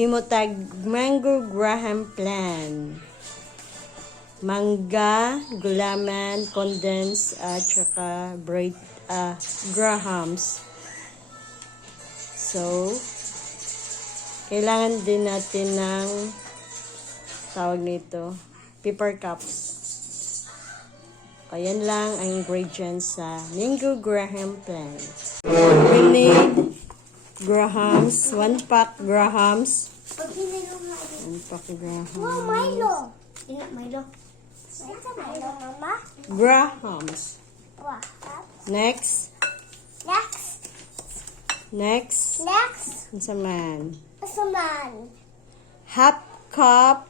gimotag mango graham plan. Mangga, gulaman, condensed, at saka grahams. So, kailangan din natin ng tawag nito, pepper cups. Ayan lang ang ingredients sa mango graham plan. We need grahams, 1 pack grahams. 1 pack grahams. Wow, Milo. Milo. Milo, Mama. Grahams. Wow. Next. Unsa man? Asaman. Half cup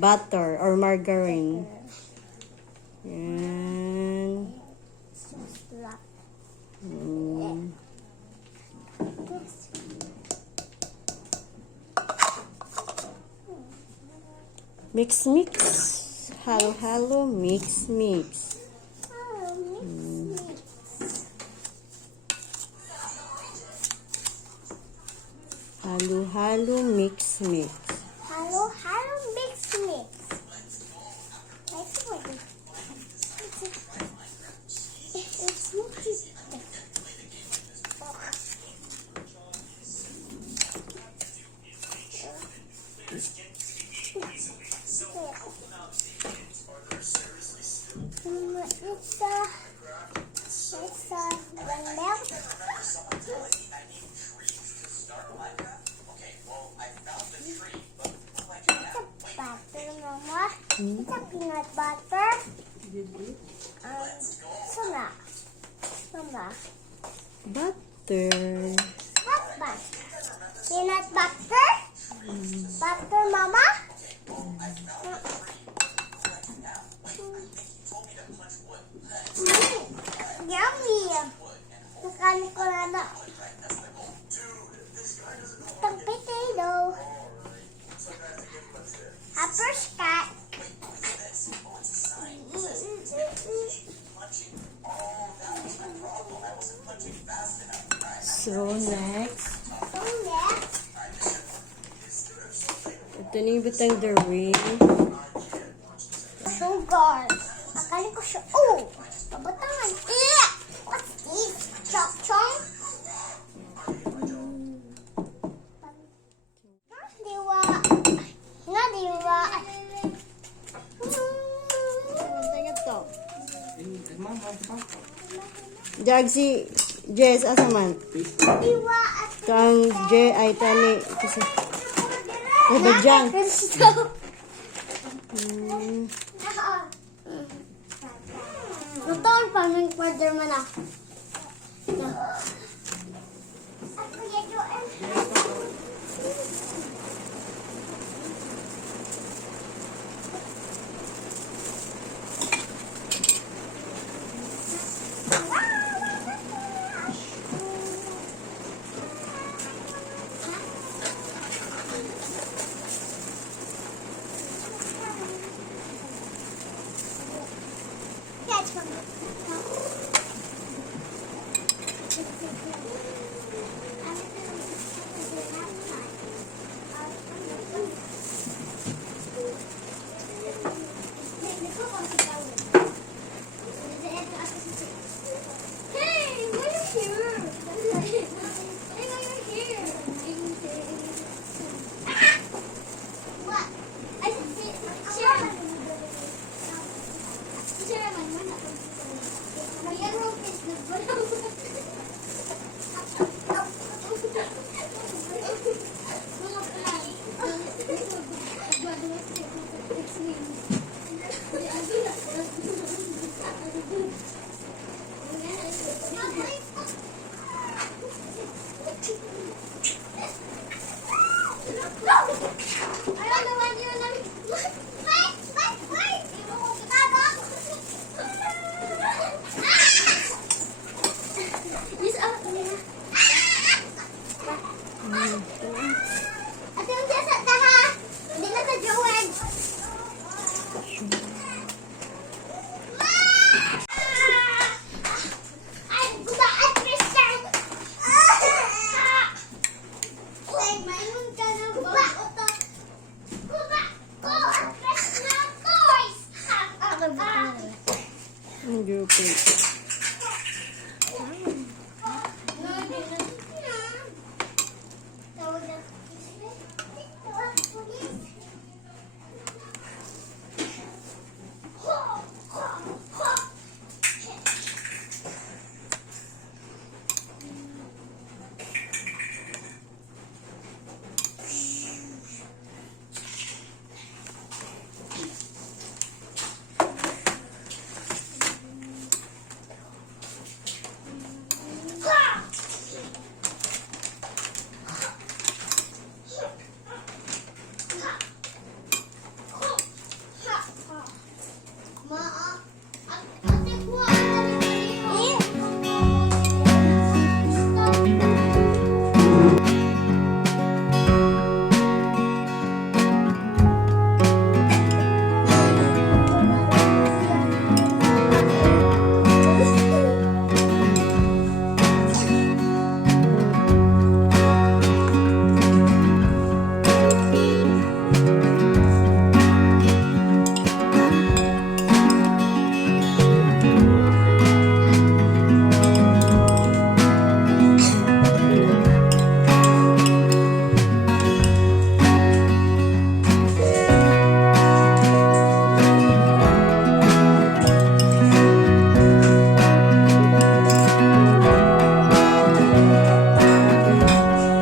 butter or margarine. Yan. Mix. Halo, mix. Halo, mix. Halo, mix. It's a peanut butter. Sama. Butter. Peanut butter. Butter, Mama. Yummy. Makan ko na. Itong potato. Uppercut. So, next. Ito na yung bitang dairy. Sugar. Akala ko siya. Oh! Pabatangan. What's this? Chok-chong? Diwa. Tingnan to. Jag si Jess, asa man? Diwa. Kang J ay tani. Kasi, badyang. Lutoon pa ng quarter man ah. Mayroon ka cake.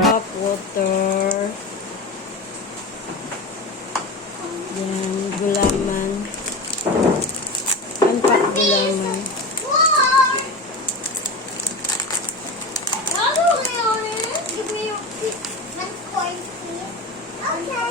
Hot water. Yan, gulaman. 1 pack gulaman. Give me your coin, please. Okay.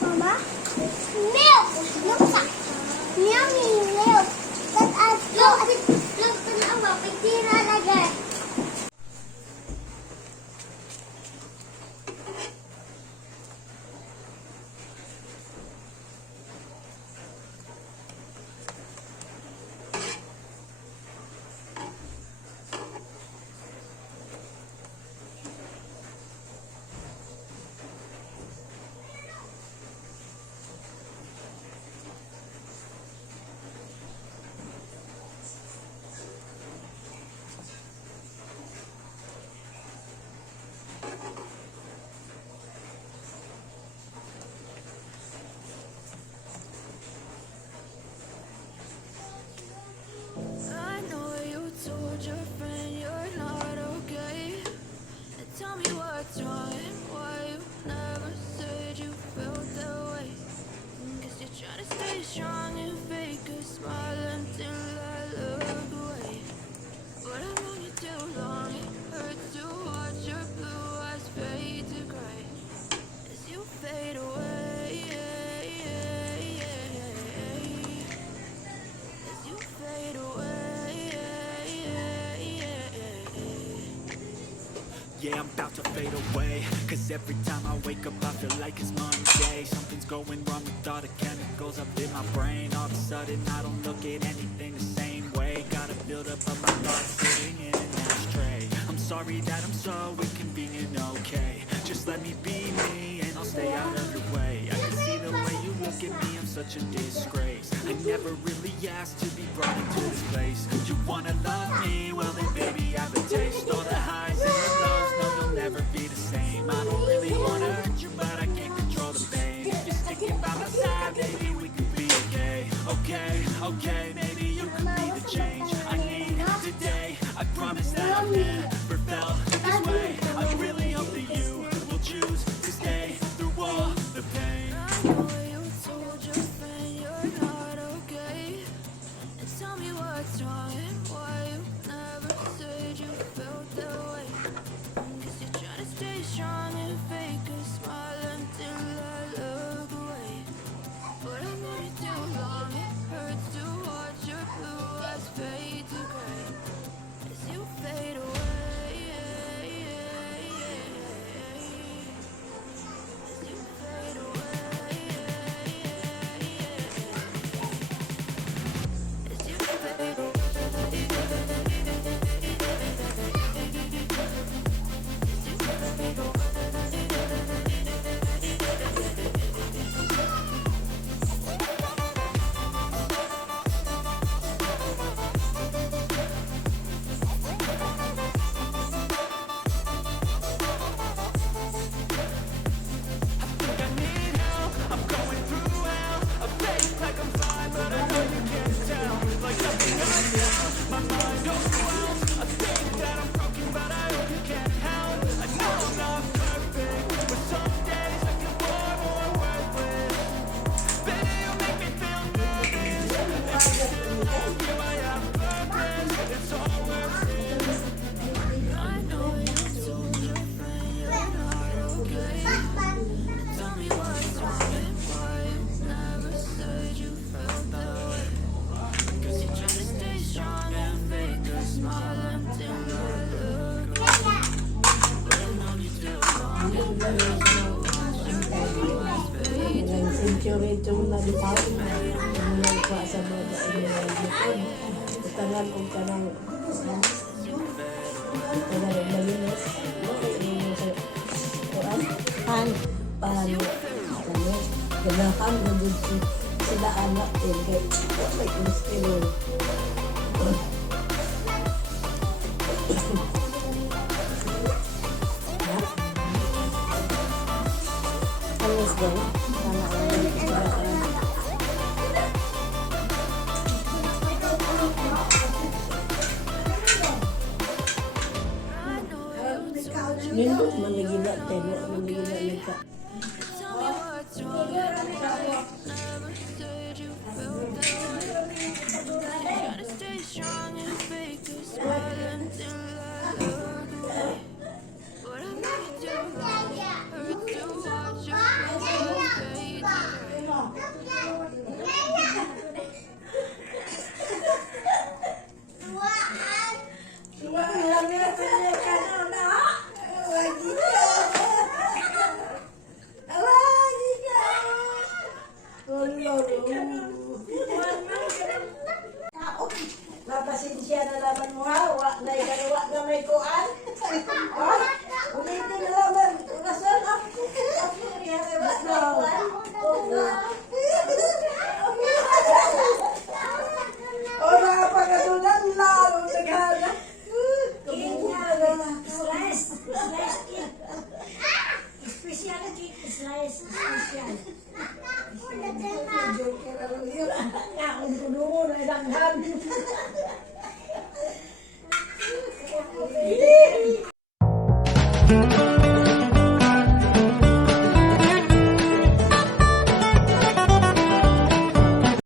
Mama, milk. Yummy milk. Look, kenapa? Pintira lagi. I know you told your friend you're not okay. And tell me what's wrong and why you never said you felt that way. Guess you're trying to stay strong and fake a smile until I look away. But I've known you too long, it hurts to watch your blue eyes fade to gray as you fade away. As you fade away. Yeah, I'm about to fade away. Cause every time I wake up I feel like it's Monday. Something's going wrong with all the chemicals up in my brain. All of a sudden I don't look at anything the same way. Gotta build up of my thoughts sitting in an ashtray. I'm sorry that I'm so inconvenient, okay. Just let me be me and I'll stay out of your way. I can see the way you look at me, I'm such a disgrace. I never really asked to be brought into this place. You wanna love me? Well then baby I have a taste. All the highs and the lows, no you'll never be the same. I don't really wanna hurt you but I can't control the pain. If you're sticking by my side, maybe we could be okay. Okay, maybe you could be the change I need today. I promise that I've never felt this way. I really hope that you will choose to stay through all the pain. I know you told your friend you're not okay. And tell me what's wrong and why you never said you felt that way. Guess you're trying to stay strong and fake a smile until I look away. But I've known you too long, it hurts to watch bitaw. Ang pa sa mga ilong. Tangan kong kanang tangan ng malinis. Pan. Ganahan na dun sila anak din. Kaya may cholesterol. Alas din. Tama lang. Nindot man nagila tayo. Nagila nagka. Tell me what's wrong and why you never said you felt that way. Trying to stay strong and fake a smile until I look away. But I need to hurt to watch your face fade to gray. Napasensya na naman mo ha, wak na ikalawa na may kuan. Ulitin na naman, urasan ako. Wak na kuan. O nakapagadunan, lalo naghala. Speciality is nice. Special. Joker ang yun. Ang puno na idanghan.